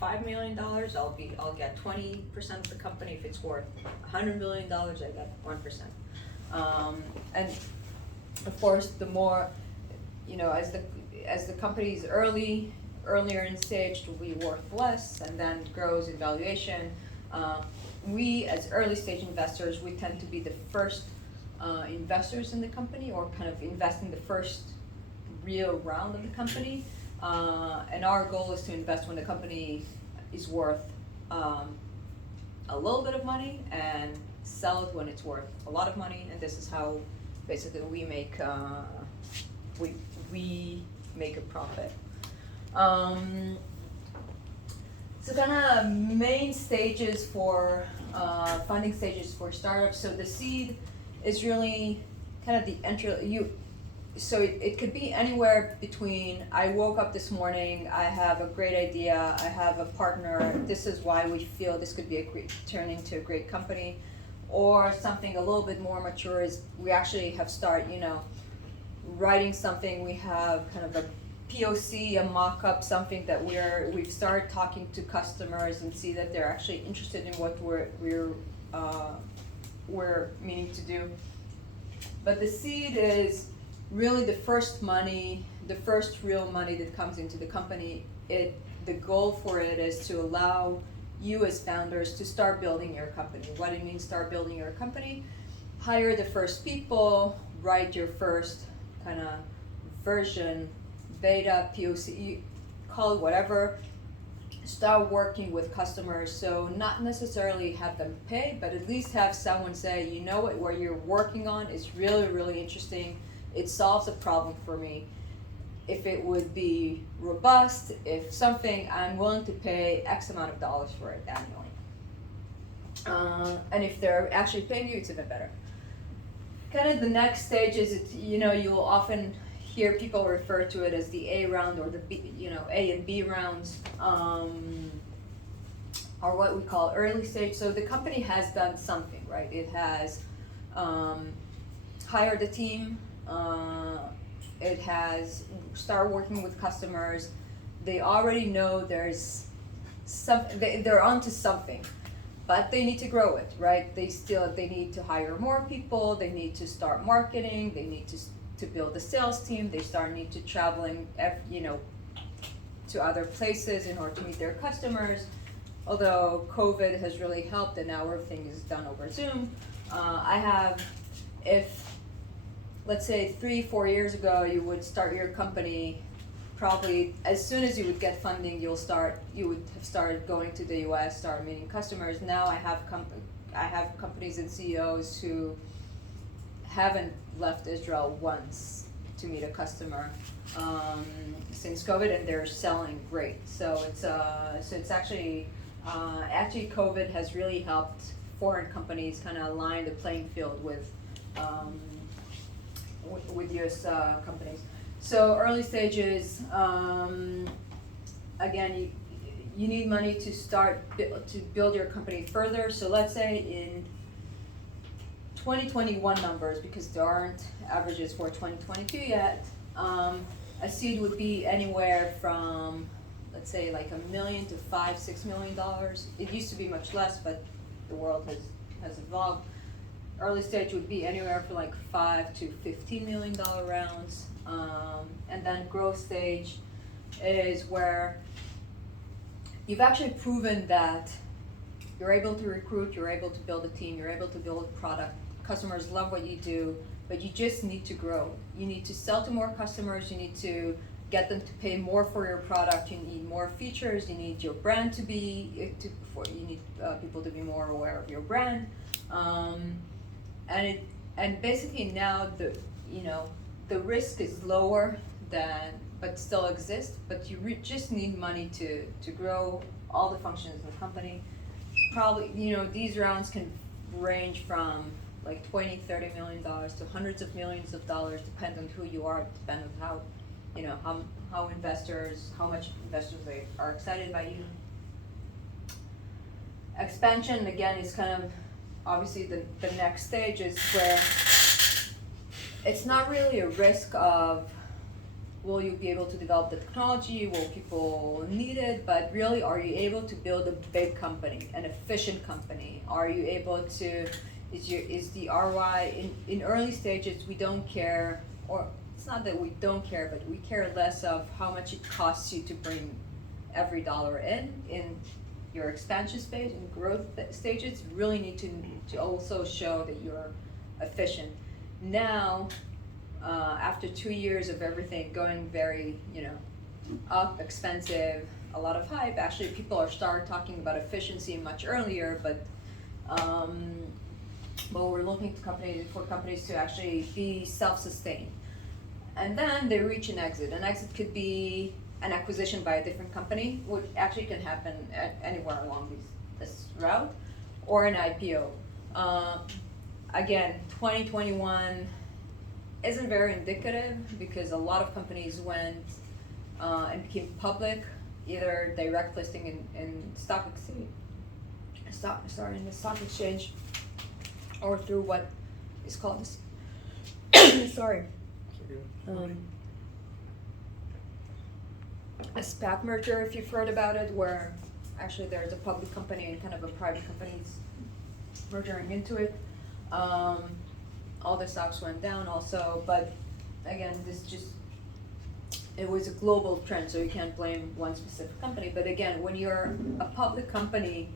$5 million, I'll get 20% of the company. If it's worth $100 million, I get 1%. And of course, the more, as the company is earlier in stage, will be worth less, and then grows in valuation. We, as early stage investors, we tend to be the first investors in the company, or kind of invest in the first real round of the company. And our goal is to invest when the company is worth a little bit of money, and sell it when it's worth a lot of money. And this is how basically we make we make a profit. So kind of main stages for funding stages for startups. So the seed is really kind of the entry. So it could be anywhere between, I woke up this morning, I have a great idea, I have a partner, this is why we feel this could be turn into a great company, or something a little bit more mature is we actually have writing something, we have kind of a POC, a mock-up, something that we've started talking to customers and see that they're actually interested in what we're meaning to do. But the seed is really the first real money that comes into the company. The goal for it is to allow you as founders to start building your company. What it means, start building your company, hire the first people, write your first kind of version, beta, POC, call it whatever, start working with customers. So not necessarily have them pay, but at least have someone say, you know what you're working on is really, really interesting. It solves a problem for me. If it would be robust, if something, I'm willing to pay X amount of dollars for it annually. And if they're actually paying you, it's even better. Kind of the next stage is, you'll often hear people refer to it as the A round, or the B, A and B rounds, or what we call early stage. So the company has done something, right? It has hired a team. It has started working with customers. They already know there's they're onto something, but they need to grow it, right? They need to hire more people. They need to start marketing. They need to build a sales team. They need to traveling, to other places in order to meet their customers. Although COVID has really helped, and now everything is done over Zoom. Let's say 3-4 years ago, you would start your company, probably as soon as you would get funding, you would have started going to the US, start meeting customers. Now I have companies and CEOs who haven't left Israel once to meet a customer since COVID, and they're selling great. So it's actually COVID has really helped foreign companies kind of align the playing field with US companies. So early stages, again, you need money to start to build your company further. So let's say in 2021 numbers, because there aren't averages for 2022 yet, a seed would be anywhere from, let's say, like $1 million to $5-6 million. It used to be much less, but the world has evolved. Early stage would be anywhere from like $5 to $15 million rounds, and then growth stage is where you've actually proven that you're able to recruit, you're able to build a team, you're able to build a product. Customers love what you do, but you just need to grow. You need to sell to more customers. You need to get them to pay more for your product. You need more features. You need your brand you need people to be more aware of your brand. And basically now the risk is lower but still exists, but you just need money to grow all the functions of the company. Probably, these rounds can range from like $20-30 million to hundreds of millions of dollars, depend on who you are, depend on how how much investors are excited by you. Expansion, again, is kind of obviously the next stage, is where it's not really a risk of will you be able to develop the technology? Will people need it? But really, are you able to build a big company, an efficient company? Are you able to, is the ROI, in early stages, we don't care, or it's not that we don't care, but we care less of how much it costs you to bring every dollar in your expansion stage and growth stages. You really need to also show that you're efficient. Now, after 2 years of everything going very, up, expensive, a lot of hype, actually people are start talking about efficiency much earlier, but we're looking for companies to actually be self-sustained. And then they reach an exit. An exit could be an acquisition by a different company, which actually can happen anywhere along this route, or an IPO. Again, 2021 isn't very indicative because a lot of companies went and became public, either direct listing in the stock exchange, or through what is called this. Sorry. A SPAC merger, if you've heard about it, where actually there's a public company and kind of a private company merging into it. All the stocks went down also, but again, it was a global trend, so you can't blame one specific company. But again, when you're a public company,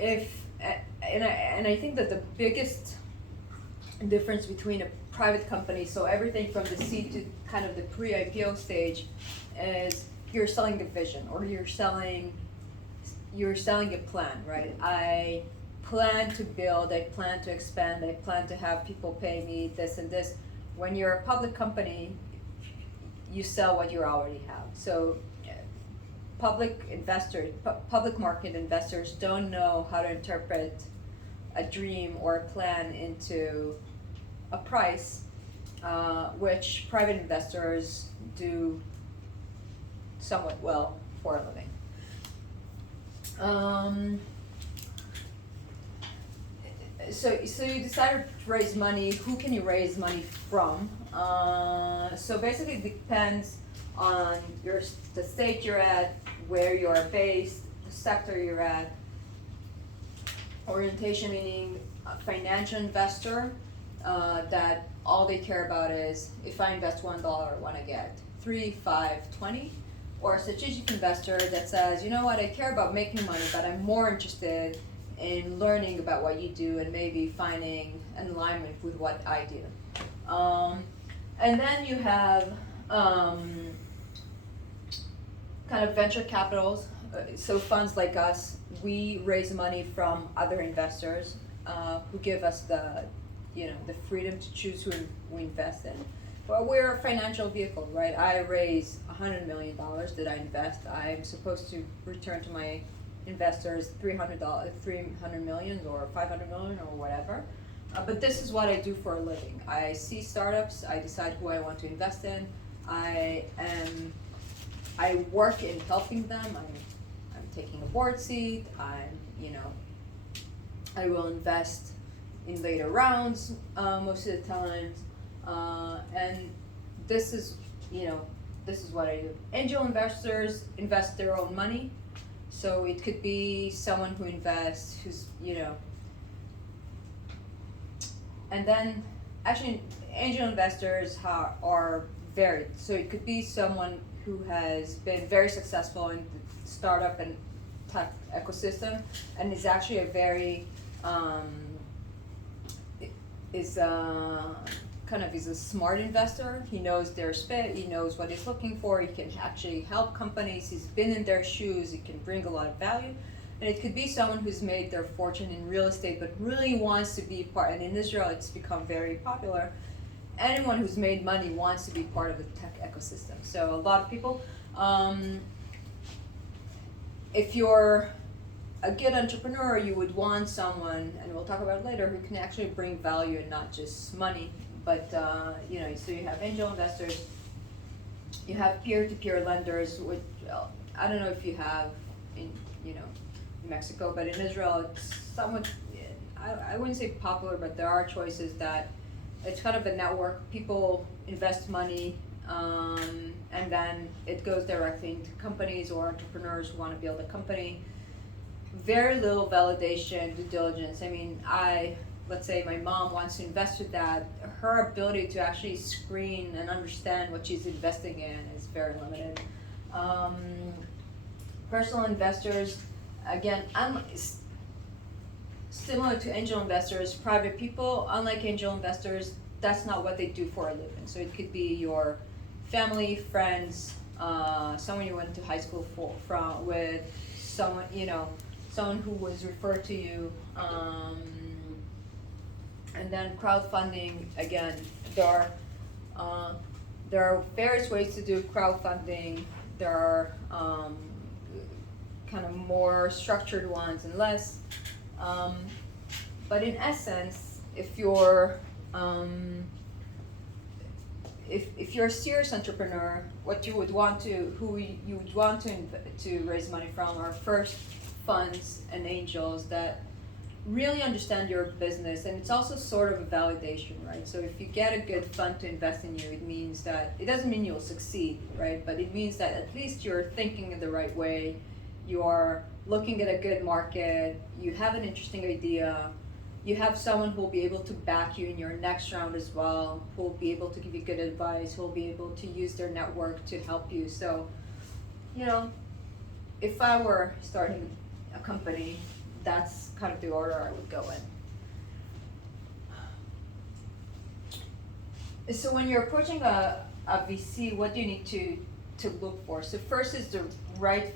and I think that the biggest difference between a private company, so everything from the seed to kind of the pre-IPO stage, is you're selling a vision, or you're selling a plan, right? I plan to build, I plan to expand, I plan to have people pay me this and this. When you're a public company, you sell what you already have. So public market investors don't know how to interpret a dream or a plan into a price, which private investors do somewhat well for a living. So you decided to raise money. Who can you raise money from? So basically it depends on the state you're at, where you're based, the sector you're at. Orientation, meaning a financial investor that all they care about is, if I invest $1, I want to get 3, 5, 20. Or a strategic investor that says, you know what, I care about making money, but I'm more interested in learning about what you do and maybe finding an alignment with what I do. And then you have kind of venture capitals. So funds like us, we raise money from other investors who give us the freedom to choose who we invest in. But we're a financial vehicle, right? I raise $100 million that I invest. I'm supposed to return to my investors $300 million or $500 million or whatever. But this is what I do for a living. I see startups. I decide who I want to invest in. I work in helping them. I'm taking a board seat. I will invest in later rounds most of the time. And this is what I do. Angel investors invest their own money. So it could be someone who invests, and then actually angel investors are varied. So it could be someone who has been very successful in the startup and tech ecosystem and is actually a very is a smart investor. He knows their spit, he knows what he's looking for, he can actually help companies, he's been in their shoes, he can bring a lot of value. And it could be someone who's made their fortune in real estate but really wants to be part, and in Israel it's become very popular. Anyone who's made money wants to be part of the tech ecosystem. So a lot of people, if you're a good entrepreneur, you would want someone, and we'll talk about it later, who can actually bring value and not just money. But so you have angel investors, you have peer-to-peer lenders, which I don't know if you have in Mexico, but in Israel it's somewhat, I wouldn't say popular, but there are choices that it's kind of a network. People invest money and then it goes directly into companies or entrepreneurs who want to build a company. Very little validation, due diligence. I mean, let's say my mom wants to invest with that, her ability to actually screen and understand what she's investing in is very limited. Personal investors, again, similar to angel investors, private people, unlike angel investors, that's not what they do for a living. So it could be your family, friends, someone you went to high school with, someone, someone who was referred to you. And then crowdfunding, again, there are various ways to do crowdfunding. There are kind of more structured ones and less. But in essence, if you're if you're a serious entrepreneur, what you would want to, who you would want to raise money from are first funds and angels that really understand your business, and it's also sort of a validation, right? So if you get a good fund to invest in you, it means that, it doesn't mean you'll succeed, right? But it means that at least you're thinking in the right way, you are looking at a good market, you have an interesting idea, you have someone who will be able to back you in your next round as well, who will be able to give you good advice, who will be able to use their network to help you. So, if I were starting a company, that's kind of the order I would go in. So when you're approaching a VC, what do you need to look for? So first is the right